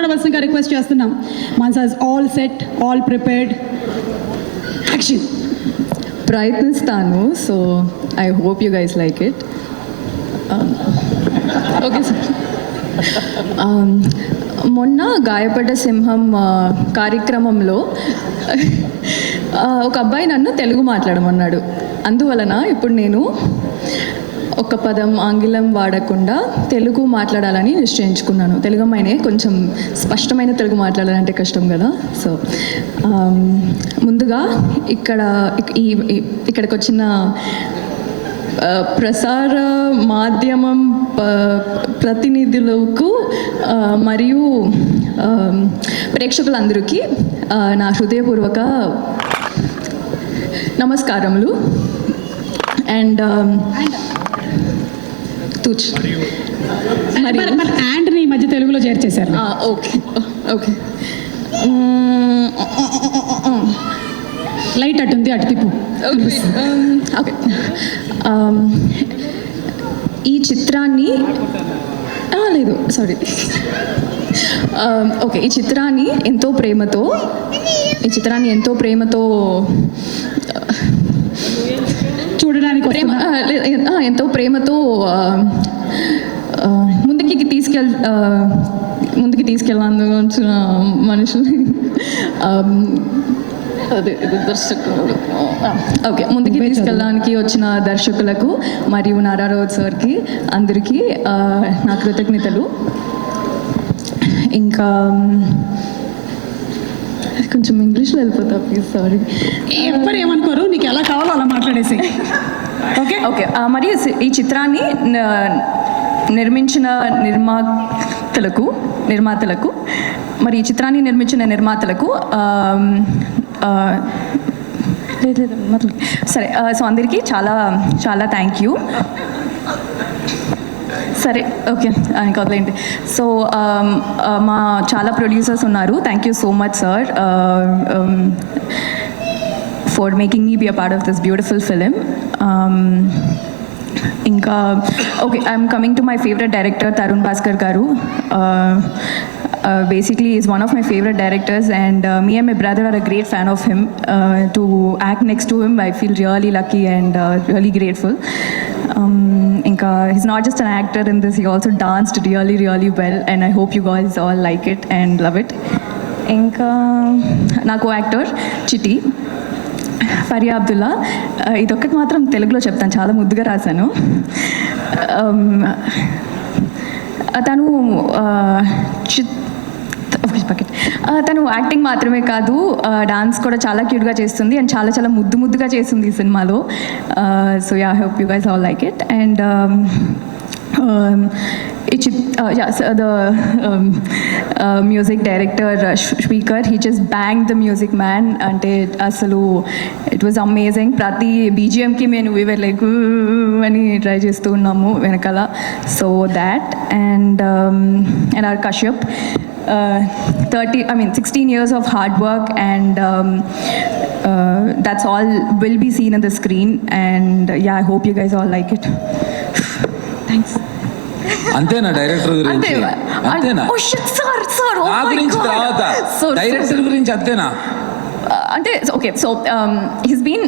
మాట్లాడవలసిందిగా రిక్వెస్ట్ చేస్తున్నాం. మాన్సాస్ all set, all prepared, action. ప్రయత్నిస్తాను. So I hope you guys like it. Okay sir. మొన్న గాయపడ్డ సింహం కార్యక్రమంలో ఒక అబ్బాయి నన్ను తెలుగు మాట్లాడమన్నాడు. అందువలన ఇప్పుడు నేను ఒక పదం ఆంగ్లం వాడకుండా తెలుగు మాట్లాడాలని నిశ్చయించుకున్నాను. తెలుగు అమ్మాయినే, కొంచెం స్పష్టమైన తెలుగు మాట్లాడాలంటే కష్టం కదా. సో ముందుగా ఇక్కడికి వచ్చిన ప్రసార మాధ్యమం ప్రతినిధులకు మరియు ప్రేక్షకులందరికీ నా హృదయపూర్వక నమస్కారములు. అండ్ తూచ్ మరి యాండ్ని మధ్య తెలుగులో చేర్చేశారు. Okay okay. లైట్ అటుంది, అటు తిప్పు. ఓకే. ఈ చిత్రాన్ని లేదు సారీ ఓకే ఈ చిత్రాన్ని ఎంతో ప్రేమతో చూడడానికి ఎంతో ప్రేమతో ముందుకి తీసుకెళ్ళాల్సిన మనుషులు ఓకే ముందుకి తీసుకెళ్ళడానికి వచ్చిన దర్శకులకు మరియు నారారోజ్ సార్కి అందరికీ నా కృతజ్ఞతలు. ఇంకా కొంచెం ఇంగ్లీష్లో వెళ్ళిపోతా ప్లీజ్, సారీ. ఎవరు ఏమనుకోరు, నీకు ఎలా కావాలో అలా మాట్లాడేసి. Okay okay. మరియు ఈ చిత్రాన్ని నిర్మించిన నిర్మాతలకు మరి ఈ చిత్రాన్ని నిర్మించిన నిర్మాతలకు సరే, సో అందరికీ చాలా చాలా థ్యాంక్ యూ. సరే ఓకే ఇంకా వదిలేండి. సో మా చాలా ప్రొడ్యూసర్స్ ఉన్నారు. Thank you so much sir for making me be a part of this beautiful film. ఇంకా okay, I'm coming to my favourite director Tarun Bhaskar garu. Basically he's one of my favorite directors, and me and my brother are a great fan of him. To act next to him I feel really lucky and really grateful. Inka he's not just an actor in this, he also danced really really well, and I hope you guys all like it and love it. Inka na co-actor చిట్టి ఫరియా అబ్దుల్లా. ఇదొక్కటి మాత్రం తెలుగులో చెప్తాను, చాలా ముద్దుగా రాశాను. తను తను యాక్టింగ్ మాత్రమే కాదు, డాన్స్ కూడా చాలా క్యూట్గా చేస్తుంది అండ్ చాలా చాలా ముద్దుగా చేస్తుంది ఈ సినిమాలో. So yeah, I hope you guys all like it. And music director speaker, he just bang the music man. అంటే అసలు ఇట్ వాజ్ అమేజింగ్. ప్రతి బీజిఎంకి మేము వీవర్ లైక్ అని ట్రై చేస్తూ ఉన్నాము వెనకాల. So that and R Kashyap, 16 years of hard work, and that's all will be seen on the screen. And yeah, I hope you guys all like it. Thanks. అంతేనా director గురించి? అంతేనా? Oh shit sir, oh my god. Director గురించి అంతేనా? అంటే okay, so he's been,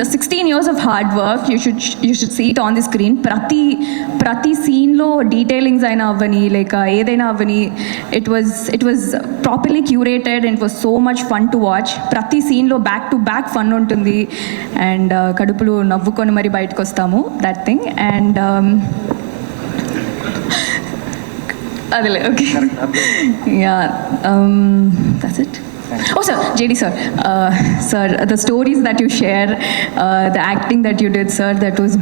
the 16 years of hard work, you should see it on the screen. ప్రతి సీన్లో detailings అయినా అవ్వని లేక ఏదైనా అవ్వని, it was properly curated and it was so much fun to watch. ప్రతి సీన్లో బ్యాక్ టు బ్యాక్ ఫన్ ఉంటుంది అండ్ కడుపులు నవ్వుకొని మరి బయటకు వస్తాము, దట్ థింగ్. అండ్ అదేలే okay, yeah, that's it. Oh sir, JD sir, sir, the stories that you share, the acting that you did sir, that was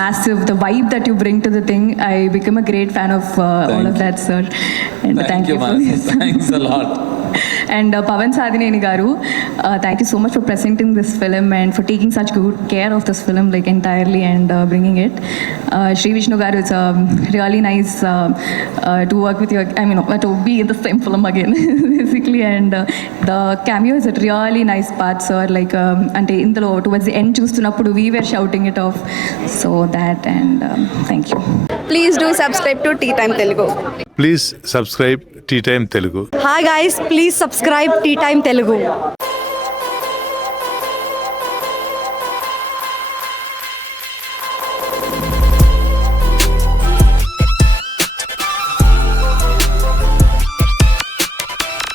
massive. The vibe that you bring to the thing, I become a great fan of all of that sir, and thank you for this. Thanks a lot. And Pavan Sadineni garu, thank you so much for presenting this film and for taking such good care of this film like entirely and bringing it. Sri Vishnu garu, it's really nice to work with you, to be in the same film again basically. And the cameo is a really nice part sir, like ante indalo towards the end chustunappudu we were shouting it off, so that. And thank you. Please do subscribe to Tea Time Telugu. Please subscribe Tea Time Telugu. Hi guys, please subscribe Tea Time Telugu.